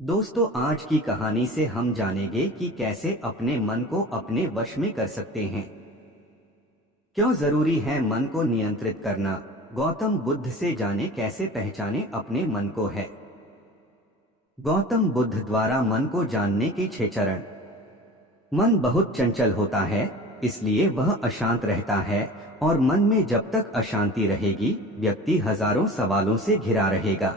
दोस्तों, आज की कहानी से हम जानेंगे कि कैसे अपने मन को अपने वश में कर सकते हैं। क्यों जरूरी है मन को नियंत्रित करना। गौतम बुद्ध से जाने कैसे पहचाने अपने मन को है। गौतम बुद्ध द्वारा मन को जानने के 6 चरण। मन बहुत चंचल होता है, इसलिए वह अशांत रहता है, और मन में जब तक अशांति रहेगी, व्यक्ति हजारों सवालों से घिरा रहेगा।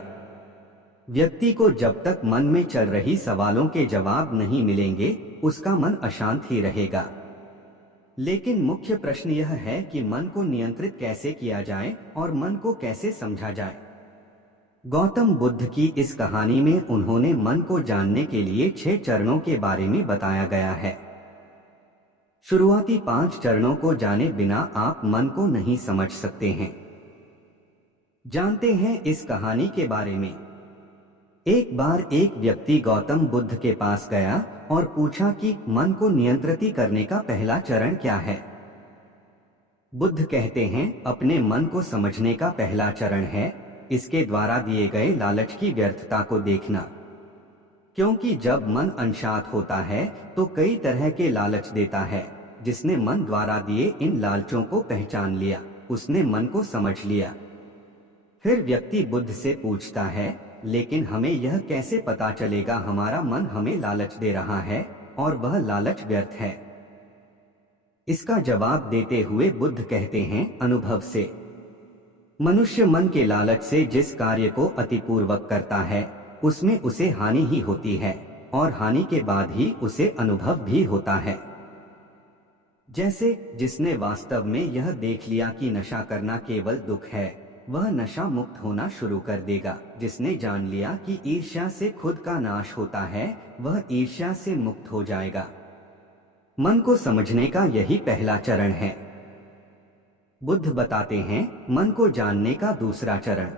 व्यक्ति को जब तक मन में चल रही सवालों के जवाब नहीं मिलेंगे, उसका मन अशांत ही रहेगा। लेकिन मुख्य प्रश्न यह है कि मन को नियंत्रित कैसे किया जाए और मन को कैसे समझा जाए। गौतम बुद्ध की इस कहानी में उन्होंने मन को जानने के लिए 6 चरणों के बारे में बताया गया है। शुरुआती 5 चरणों को जाने बिना आप मन को नहीं समझ सकते हैं। जानते हैं इस कहानी के बारे में। एक बार एक व्यक्ति गौतम बुद्ध के पास गया और पूछा कि मन को नियंत्रित करने का पहला चरण क्या है। बुद्ध कहते हैं, अपने मन को समझने का पहला चरण है इसके द्वारा दिए गए लालच की व्यर्थता को देखना। क्योंकि जब मन अनशांत होता है तो कई तरह के लालच देता है। जिसने मन द्वारा दिए इन लालचों को पहचान लिया, उसने मन को समझ लिया। फिर व्यक्ति बुद्ध से पूछता है, लेकिन हमें यह कैसे पता चलेगा हमारा मन हमें लालच दे रहा है और वह लालच व्यर्थ है। इसका जवाब देते हुए बुद्ध कहते हैं, अनुभव से। मनुष्य मन के लालच से जिस कार्य को अतिपूर्वक करता है उसमें उसे हानि ही होती है, और हानि के बाद ही उसे अनुभव भी होता है। जैसे जिसने वास्तव में यह देख लिया कि नशा करना केवल दुख है, वह नशा मुक्त होना शुरू कर देगा। जिसने जान लिया कि ईर्ष्या से खुद का नाश होता है, वह ईर्ष्या से मुक्त हो जाएगा। मन को समझने का यही पहला चरण है। बुद्ध बताते हैं, मन को जानने का दूसरा चरण।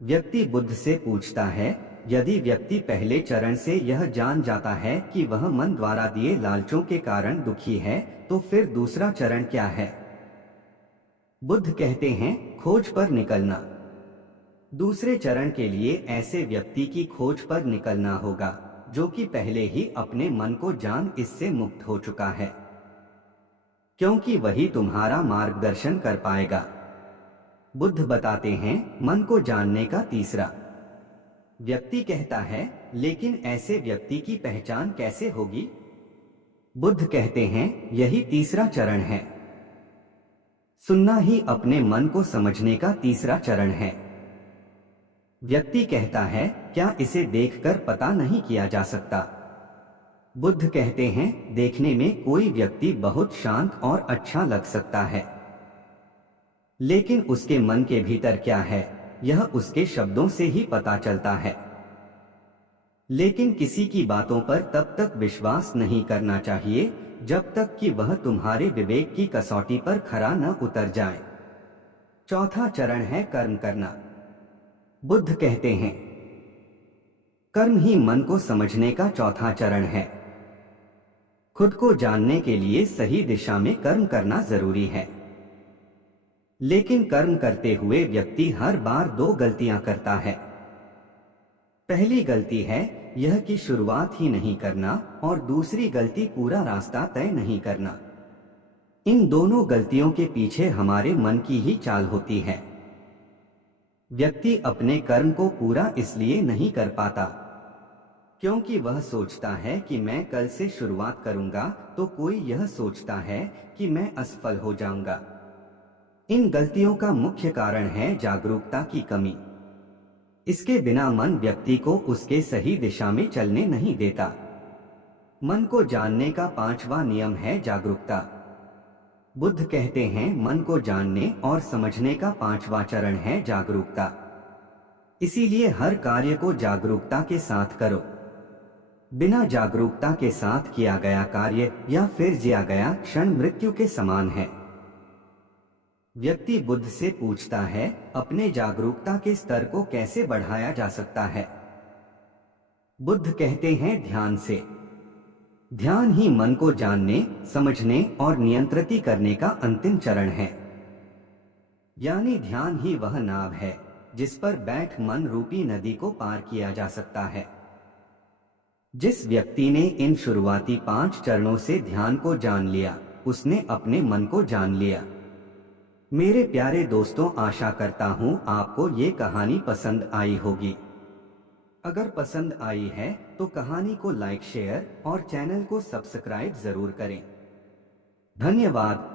व्यक्ति बुद्ध से पूछता है, यदि व्यक्ति पहले चरण से यह जान जाता है कि वह मन द्वारा दिए लालचों के कारण दुखी है, तो फिर दूसरा चरण क्या है। बुद्ध कहते हैं, खोज पर निकलना। दूसरे चरण के लिए ऐसे व्यक्ति की खोज पर निकलना होगा जो कि पहले ही अपने मन को जान इससे मुक्त हो चुका है, क्योंकि वही तुम्हारा मार्गदर्शन कर पाएगा। बुद्ध बताते हैं, मन को जानने का तीसरा। व्यक्ति कहता है, लेकिन ऐसे व्यक्ति की पहचान कैसे होगी। बुद्ध कहते हैं, यही तीसरा चरण है। सुनना ही अपने मन को समझने का तीसरा चरण है। व्यक्ति कहता है, क्या इसे देखकर पता नहीं किया जा सकता। बुद्ध कहते हैं, देखने में कोई व्यक्ति बहुत शांत और अच्छा लग सकता है, लेकिन उसके मन के भीतर क्या है, यह उसके शब्दों से ही पता चलता है। लेकिन किसी की बातों पर तब तक विश्वास नहीं करना चाहिए जब तक कि वह तुम्हारे विवेक की कसौटी पर खरा न उतर जाए। चौथा चरण है कर्म करना। बुद्ध कहते हैं, कर्म ही मन को समझने का चौथा चरण है। खुद को जानने के लिए सही दिशा में कर्म करना जरूरी है, लेकिन कर्म करते हुए व्यक्ति हर बार 2 गलतियां करता है। पहली गलती है यह कि शुरुआत ही नहीं करना, और दूसरी गलती पूरा रास्ता तय नहीं करना। इन दोनों गलतियों के पीछे हमारे मन की ही चाल होती है। व्यक्ति अपने कर्म को पूरा इसलिए नहीं कर पाता क्योंकि वह सोचता है कि मैं कल से शुरुआत करूंगा, तो कोई यह सोचता है कि मैं असफल हो जाऊंगा। इन गलतियों का मुख्य कारण है जागरूकता की कमी। इसके बिना मन व्यक्ति को उसके सही दिशा में चलने नहीं देता। मन को जानने का 5वां नियम है जागरूकता। बुद्ध कहते हैं, मन को जानने और समझने का 5वां चरण है जागरूकता। इसीलिए हर कार्य को जागरूकता के साथ करो। बिना जागरूकता के साथ किया गया कार्य या फिर जिया गया क्षण मृत्यु के समान है। व्यक्ति बुद्ध से पूछता है, अपने जागरूकता के स्तर को कैसे बढ़ाया जा सकता है। बुद्ध कहते हैं, ध्यान से। ध्यान ही मन को जानने, समझने और नियंत्रित करने का अंतिम चरण है। यानी ध्यान ही वह नाव है जिस पर बैठ मन रूपी नदी को पार किया जा सकता है। जिस व्यक्ति ने इन शुरुआती 5 चरणों से ध्यान को जान लिया, उसने अपने मन को जान लिया। मेरे प्यारे दोस्तों, आशा करता हूँ आपको ये कहानी पसंद आई होगी। अगर पसंद आई है तो कहानी को लाइक, शेयर और चैनल को सब्सक्राइब जरूर करें। धन्यवाद।